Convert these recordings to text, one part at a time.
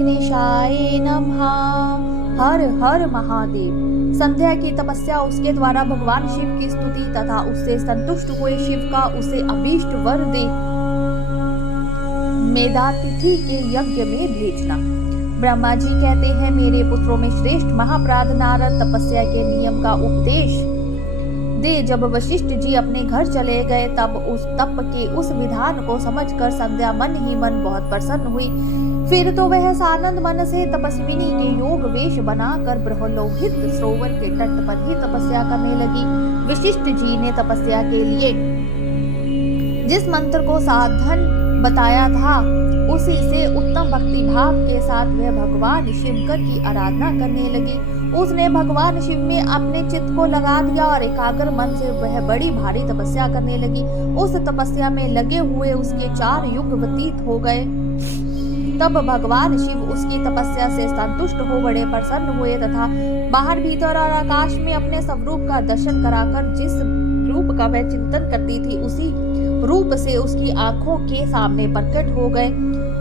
विघ्नेशाय नमः। हर हर महादेव। संध्या की तपस्या उसके द्वारा भगवान शिव की स्तुति तथा उससे संतुष्ट हुए शिव का उसे अभीष्ट वर दे मेधातिथि के यज्ञ में भेजना। ब्रह्मा जी कहते हैं, मेरे पुत्रों में श्रेष्ठ महाप्राध नारद तपस्या के नियम का उपदेश दे। जब वशिष्ठ जी अपने घर चले गए तब उस तप के उस विधान को समझकर संध्या मन ही मन बहुत प्रसन्न हुई। फिर तो वह सानंद मन से तपस्विनी के योग वेश बनाकर ब्रह्मलोहित सरोवर के तट पर ही तपस्या करने लगी। वशिष्ठ जी ने तपस्या के लिए जिस मंत्र को साधन बताया था उसी से उत्तम भक्ति भाव के साथ वह भगवान शिवकर की आराधना करने लगी। उसने भगवान शिव में अपने चित्त को लगा दिया और एकाग्र मन से वह बड़ी भारी तपस्या करने लगी। उस तपस्या में लगे हुए उसके 4 युग व्यतीत हो गए। तब भगवान शिव उसकी तपस्या से संतुष्ट हो बड़े प्रसन्न हुए तथा बाहर भीतर और आकाश में अपने स्वरूप का दर्शन कराकर जिस रूप का वह चिंतन करती थी उसी रूप से उसकी आंखों के सामने प्रकट हो गए।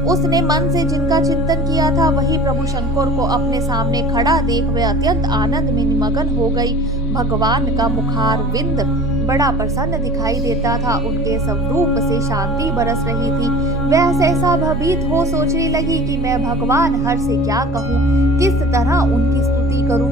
उसने मन से जिनका चिंतन किया था वही प्रभु शंकर को अपने सामने खड़ा देख वह अत्यंत आनंद में निमग्न हो गई। भगवान का मुखारविंद बड़ा प्रसन्न दिखाई देता था। उनके स्वरूप से शांति बरस रही थी। वह सहसा भयभीत हो सोचने लगी कि मैं भगवान हर से क्या कहूँ, किस तरह उनकी स्तुति करूँ।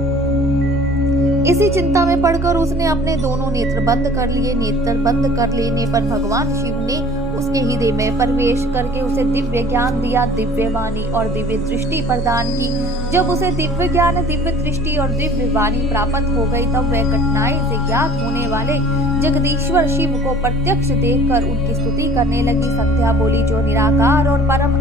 इसी चिंता में पड़कर उसने अपने दोनों नेत्र बंद कर लिए। नेत्र बंद कर लेने पर भगवान शिव ने उसके हृदय में प्रवेश करके उसे दिव्य ज्ञान दिया, दिव्य वाणी और दिव्य दृष्टि प्रदान की। जब उसे दिव्य ज्ञान, दिव्य दृष्टि और दिव्य वाणी प्राप्त हो गई तब वह कठिनाई से ज्ञात होने वाले जगदीश्वर शिव को प्रत्यक्ष देखकर उनकी स्तुति करने लगी। संध्या बोली, जो निराकार और परम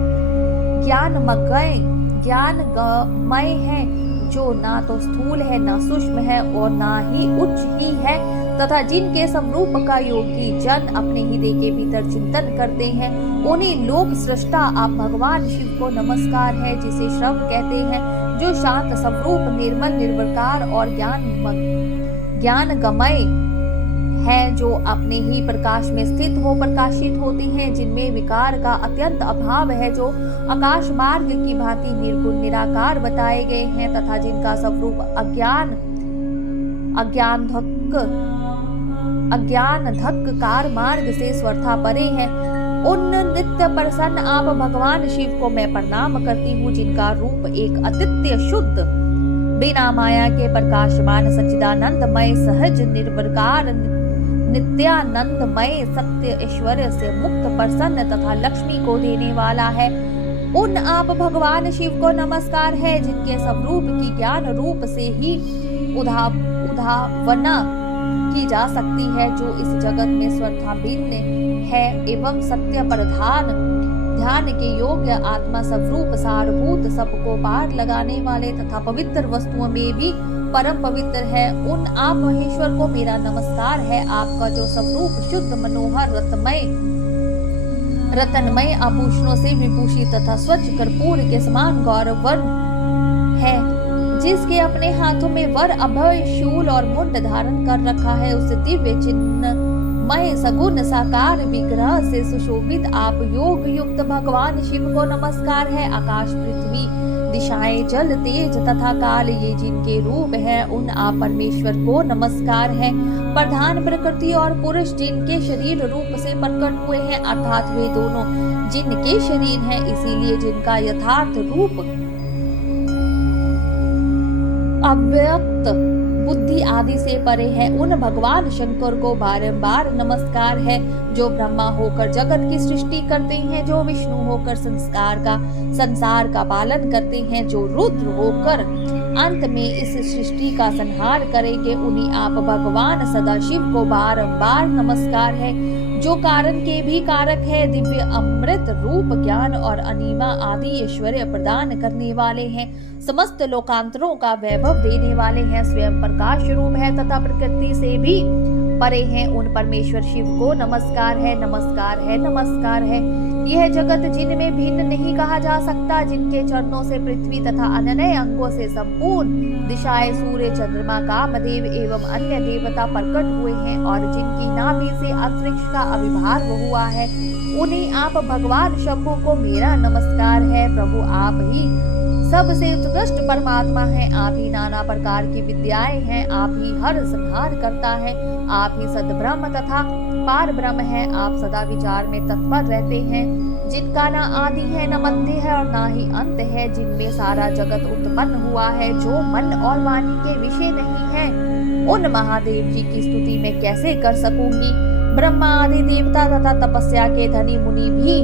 ज्ञानमय है, जो ना तो स्थूल है, ना सूक्ष्म है और ना ही उच्च ही है तथा जिनके स्वरूप का योगी जन अपने हृदय के भीतर चिंतन करते हैं, उन्हीं लोक सृष्टा आप भगवान शिव को नमस्कार है, जिसे श्रव कहते हैं, जो शांत स्वरूप, निर्मल, निर्विकार और ज्ञानगमय है, जो अपने ही प्रकाश में स्थित हो प्रकाशित होती हैं, जिनमें विकार का अत्यंत अभाव है, जो आकाश मार्ग की भांति निर्गुण निराकार बताए गए हैं तथा जिनका स्वरूप अज्ञान धक्कार मार्ग से स्वर्था परे है। उन नित्य प्रसन्न आप भगवान शिव को मैं प्रणाम करती हूँ, जिनका रूप एक अद्वितीय शुद्ध बिना माया के प्रकाशमान सच्चिदानंदमय सहज निर्विकार नित्यानंदमय सत्य ऐश्वर्य से मुक्त प्रसन्न तथा लक्ष्मी को देने वाला है। उन आप भगवान शिव को नमस्कार है, जिनके स्वरूप की ज्ञान रूप से ही उद्भावना की जा सकती है, जो इस जगत में स्वर्थाभिन्न है एवं सत्य प्रधान ध्यान के योग्य आत्मा स्वरूप सारभूत सबको पार लगाने वाले तथा पवित्र वस्तुओं में भी परम पवित्र है। उन आप महेश्वर को मेरा नमस्कार है, आपका जो स्वरूप शुद्ध मनोहर रत्नमय आभूषणों से विभूषित तथा स्वच्छ कर्पूर के समान गौरवर्ण है, जिसके अपने हाथों में वर अभय शूल और मुंड धारण कर रखा है, उस दिव्य चिन्मय सगुण साकार विग्रह से सुशोभित आप योग युक्त भगवान शिव को नमस्कार है। आकाश, पृथ्वी, दिशाएं, जल, तेज तथा काल ये जिनके रूप हैं, उन आप परमेश्वर को नमस्कार है। प्रधान प्रकृति और पुरुष जिनके शरीर रूप से प्रकट हुए हैं, अर्थात वे दोनों जिनके शरीर हैं, इसीलिए जिनका यथार्थ रूप अव्यक्त बुद्धि आदि से परे है, उन भगवान शंकर को बारंबार नमस्कार है, जो ब्रह्मा होकर जगत की सृष्टि करते हैं, जो विष्णु होकर संसार का पालन करते हैं, जो रुद्र होकर अंत में इस सृष्टि का संहार करेंगे, उन्हीं आप भगवान सदाशिव को बारंबार नमस्कार है, जो कारण के भी कारक है, दिव्य अमृत रूप ज्ञान और अनीमा आदि ऐश्वर्य प्रदान करने वाले हैं, समस्त लोकांतरों का वैभव देने वाले हैं, स्वयं प्रकाश रूप है तथा प्रकृति से भी परे हैं। उन परमेश्वर शिव को नमस्कार है, नमस्कार है, नमस्कार है। यह जगत जिनमें भिन्न नहीं कहा जा सकता, जिनके चरणों से पृथ्वी तथा अन्य अंगों से संपूर्ण दिशाएं, सूर्य, चंद्रमा, कामदेव एवं अन्य देवता प्रकट हुए हैं और जिनकी नाभि से अंतरिक्ष का आविर्भाव हुआ है, उन्हें आप भगवान शंभु को मेरा नमस्कार है। प्रभु आप ही सबसे उत्कृष्ट परमात्मा है। आप ही नाना प्रकार की विद्याएं हैं। आप ही हर संहार करता है। आप ही सद्ब्रह्म तथा पार ब्रह्म है। आप सदा विचार में तत्पर रहते हैं, जिनका ना आदि है न मध्य है और ना ही अंत है, जिनमें सारा जगत उत्पन्न हुआ है, जो मन और वाणी के विषय नहीं है। उन महादेव जी की स्तुति मैं कैसे कर सकूंगी। ब्रह्मा आदि देवता तथा तपस्या के धनी मुनि भी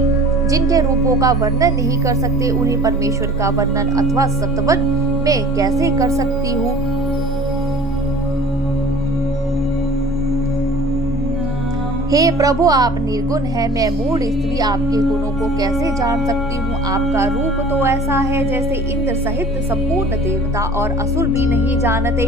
जिनके रूपों का वर्णन नहीं कर सकते, उन्हें परमेश्वर का वर्णन अथवा सत्वन में कैसे कर सकती हूँ। हे प्रभु, आप निर्गुण है। मैं मूढ़ स्त्री आपके गुणों को कैसे जान सकती हूँ। आपका रूप तो ऐसा है जैसे इंद्र सहित संपूर्ण देवता और असुर भी नहीं जानते।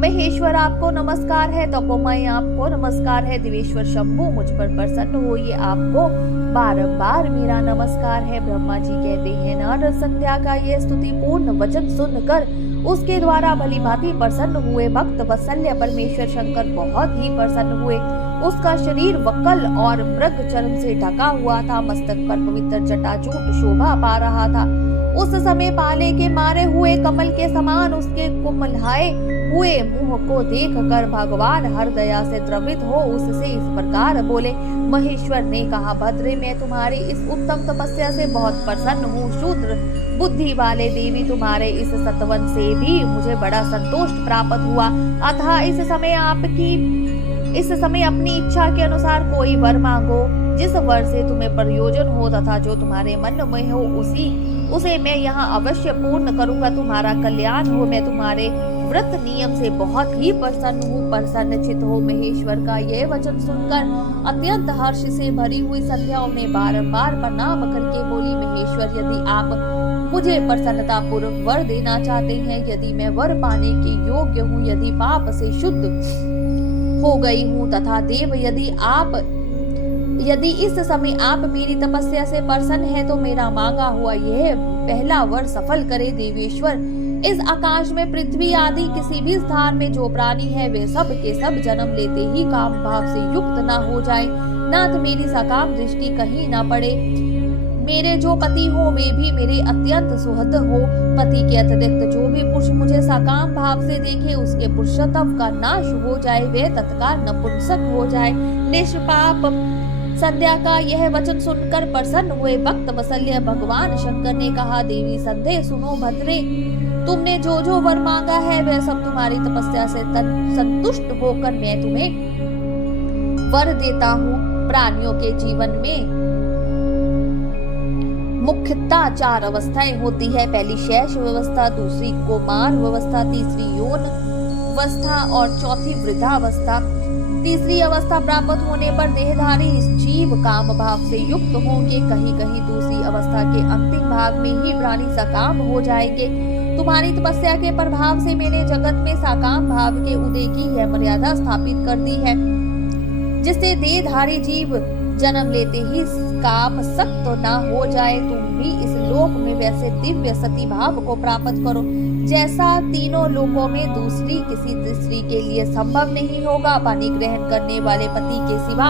महेश्वर आपको नमस्कार है। तपोमय आपको नमस्कार है। दिवेश्वर शंभु मुझ पर प्रसन्न होइए, आपको बारंबार मेरा नमस्कार है। ब्रह्मा जी कहते हैं, नारद संध्या का ये स्तुति पूर्ण वचन सुनकर उसके द्वारा भली भांति प्रसन्न हुए। भक्त वत्सल्य परमेश्वर शंकर बहुत ही प्रसन्न हुए। उसका शरीर वक्कल और मृग चर्म से ढका हुआ था। मस्तक पर पवित्र जटाजूट शोभा पा रहा था। उस समय पाले के मारे हुए कमल के समान उसके कुमलाए हुए मुंह को देखकर भगवान हर दया से द्रवित हो उससे इस प्रकार बोले। महेश्वर ने कहा, भद्रे, मैं तुम्हारी इस उत्तम तपस्या से बहुत प्रसन्न हूँ। शूद्र बुद्धि वाले देवी, तुम्हारे इस सत्वन से भी मुझे बड़ा संतोष प्राप्त हुआ। अतः इस समय अपनी इच्छा के अनुसार कोई वर मांगो, जिस वर से तुम्हें प्रयोजन हो तथा जो तुम्हारे मन में हो उसे मैं यहाँ अवश्य पूर्ण करूंगा। तुम्हारा कल्याण हो। मैं तुम्हारे व्रत नियम से बहुत ही प्रसन्न हूँ। प्रसन्नचित हो। महेश्वर का यह वचन सुनकर अत्यंत हर्ष से भरी हुई संध्या उन्हें बारंबार प्रणाम करके बोली, महेश्वर, यदि आप मुझे प्रसन्नता पूर्वक वर देना चाहते हैं, यदि मैं वर पाने के योग्य हूँ, यदि पाप से शुद्ध हो गई हूँ तथा देव, यदि इस समय आप मेरी तपस्या से प्रसन्न है तो मेरा मांगा हुआ यह पहला वर सफल करे। देवेश्वर, इस आकाश में पृथ्वी आदि किसी भी स्थान में जो प्राणी है वे सब के सब जन्म लेते ही काम भाव से युक्त ना हो जाए। नाथ, मेरी सकाम दृष्टि कहीं ना पड़े। मेरे जो पति हो वे भी मेरे अत्यंत सुहृद हो। पति के अतिरिक्त जो भी पुरुष मुझे सकाम भाव से देखे उसके पुरुषत्व का नाश हो जाए, वे तत्काल नपुंसक हो जाए। निष्पाप संध्या का यह वचन सुनकर प्रसन्न हुए भक्त वत्सल्य भगवान शंकर ने कहा, देवी संध्या, सुनो भद्रे, तुमने जो जो वर मांगा है वह सब तुम्हारी तपस्या से संतुष्ट होकर मैं तुम्हें वर देता हूँ। प्राणियों के जीवन में मुख्यतः 4 अवस्थाएं होती है। पहली शैश अवस्था, दूसरी कुमार अवस्था, तीसरी यौन अवस्था और चौथी वृद्धावस्था। तीसरी अवस्था प्राप्त होने पर देहधारी जीव काम भाव से युक्त होंगे। कहीं कहीं दूसरी अवस्था के अंतिम भाग में ही प्राणी सकाम हो जाएंगे। तुम्हारी तपस्या के प्रभाव से मैंने जगत में सकाम भाव के उदय की यह मर्यादा स्थापित कर दी है, जिससे देहधारी जीव जन्म लेते ही काम सक्त न हो जाए। तुम भी इस लोक में वैसे दिव्य सती भाव को प्राप्त करो जैसा तीनों लोकों में दूसरी किसी स्त्री के लिए संभव नहीं होगा। पानी ग्रहण करने वाले पति के सिवा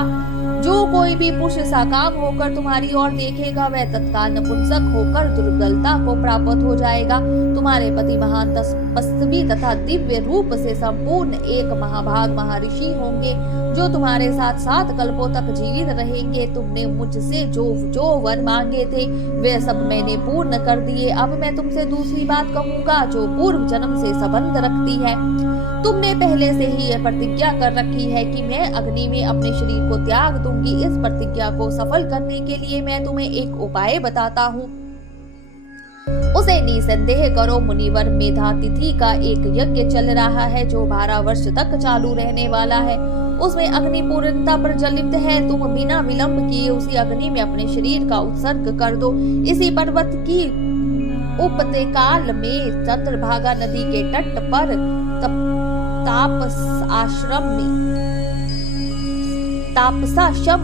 जो कोई भी पुरुष सकाम होकर तुम्हारी ओर देखेगा वह तत्काल नपुंसक होकर दुर्बलता को प्राप्त हो जाएगा। तुम्हारे पति महान तपस्वी तथा दिव्य रूप से संपूर्ण एक महाभाग महर्षि होंगे जो तुम्हारे साथ 7 कल्पों तक जीवित रहेंगे। तुमने मुझसे जो वर मांगे थे वे सब मैंने पूर्ण कर दिए। अब मैं तुमसे दूसरी बात कहूँगा जो पूर्व जन्म से संबंध रखती है। तुमने पहले से ही यह प्रतिज्ञा कर रखी है कि मैं अग्नि में अपने शरीर को त्याग दूंगी। इस प्रतिज्ञा को सफल करने के लिए मैं तुम्हें एक उपाय बताता हूँ, उसे निसंदेह करो। मुनिवर मेधा तिथि का एक यज्ञ चल रहा है जो 12 वर्ष तक चालू रहने वाला है। उसमें अग्नि पूर्णता प्रज्वलित है। तुम बिना विलंब किए उसी अग्नि में अपने शरीर का उत्सर्ग कर दो। इसी पर्वत की उपत्यकाल में चंद्रभागा नदी के तट पर तापसाश्रम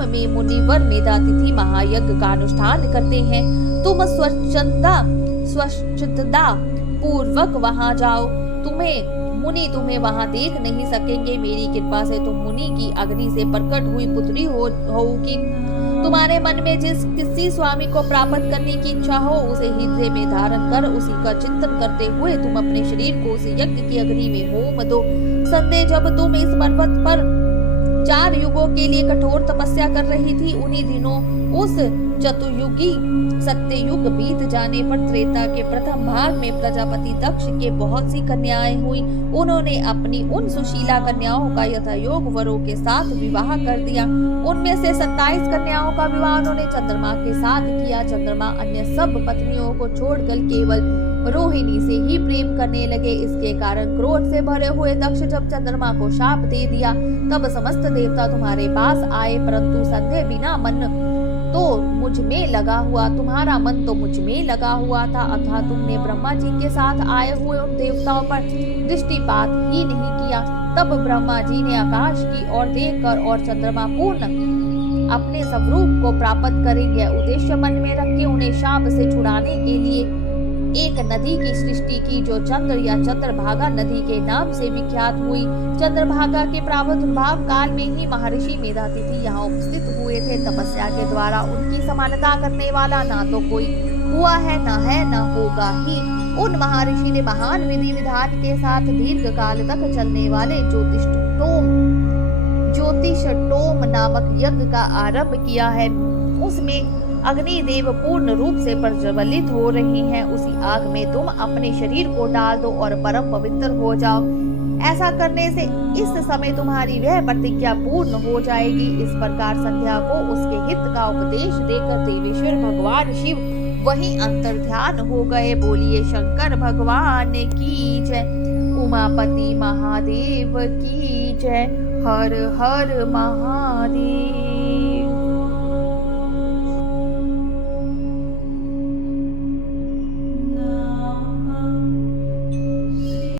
में मुनिवर मेधातिथि महायज्ञ का अनुष्ठान करते हैं। तुम स्वच्छता पूर्वक वहां जाओ। मुनि तुम्हें वहां देख नहीं सकेंगे। मेरी कृपा से तुम मुनि की अग्नि से प्रकट हुई पुत्री होगी। तुम्हारे मन में जिस किसी स्वामी को प्राप्त करने की इच्छा हो उसे हृदय में धारण कर उसी का चिंतन करते हुए तुम अपने शरीर को उसी यज्ञ की अग्नि में होम दो। संदेह जब तुम इस पर्वत पर 4 युगों के लिए कठोर तपस्या कर रही थी, उन्हीं दिनों उस चतुर्युगी सत्ययुग बीत जाने पर त्रेता के प्रथम भाग में प्रजापति दक्ष के बहुत सी कन्याएं हुई। उन्होंने अपनी उन सुशीला कन्याओं का यथायोग वरों के साथ विवाह कर दिया। उनमें से 27 कन्याओं का विवाह उन्होंने चंद्रमा के साथ किया। चंद्रमा अन्य सब पत्नियों को छोड़कर केवल रोहिणी से ही प्रेम करने लगे। इसके कारण क्रोध से भरे हुए दक्ष जब चंद्रमा को शाप दे दिया, तब समस्त देवता तुम्हारे पास आए, परंतु संदेह बिना मन तो मुझ में लगा हुआ, तुम्हारा मन तो मुझ में लगा हुआ था, अतः तुमने ब्रह्मा जी के साथ आए हुए उन देवताओं पर दृष्टिपात ही नहीं किया। तब ब्रह्मा जी ने आकाश की ओर देखकर और चंद्रमा पूर्ण अपने स्वरूप को प्राप्त करेंगे उद्देश्य मन में रख के उन्हें शाप से छुड़ाने के लिए एक नदी की सृष्टि की, जो चंद्र या चंद्रभागा नदी के नाम से विख्यात हुई। चंद्रभागा के प्रादुर्भाव काल में ही महर्षि मेधातिथि यहाँ उपस्थित हुए थे। तपस्या के द्वारा उनकी समानता करने वाला ना तो कोई हुआ है, न होगा ही। उन महर्षि ने महान विधि विधान के साथ दीर्घ काल तक चलने वाले ज्योतिषटोम नामक यज्ञ का आरंभ किया है। उसमें अग्निदेव पूर्ण रूप से प्रज्वलित हो रही हैं। उसी आग में तुम अपने शरीर को डाल दो और परम पवित्र हो जाओ। ऐसा करने से इस समय तुम्हारी वह प्रतिज्ञा पूर्ण हो जाएगी। इस प्रकार संध्या को उसके हित का उपदेश देकर देवेश्वर भगवान शिव वहीं अंतर ध्यान हो गए। बोलिए शंकर भगवान की जय, उमापति महादेव की जय, हर हर महादेव।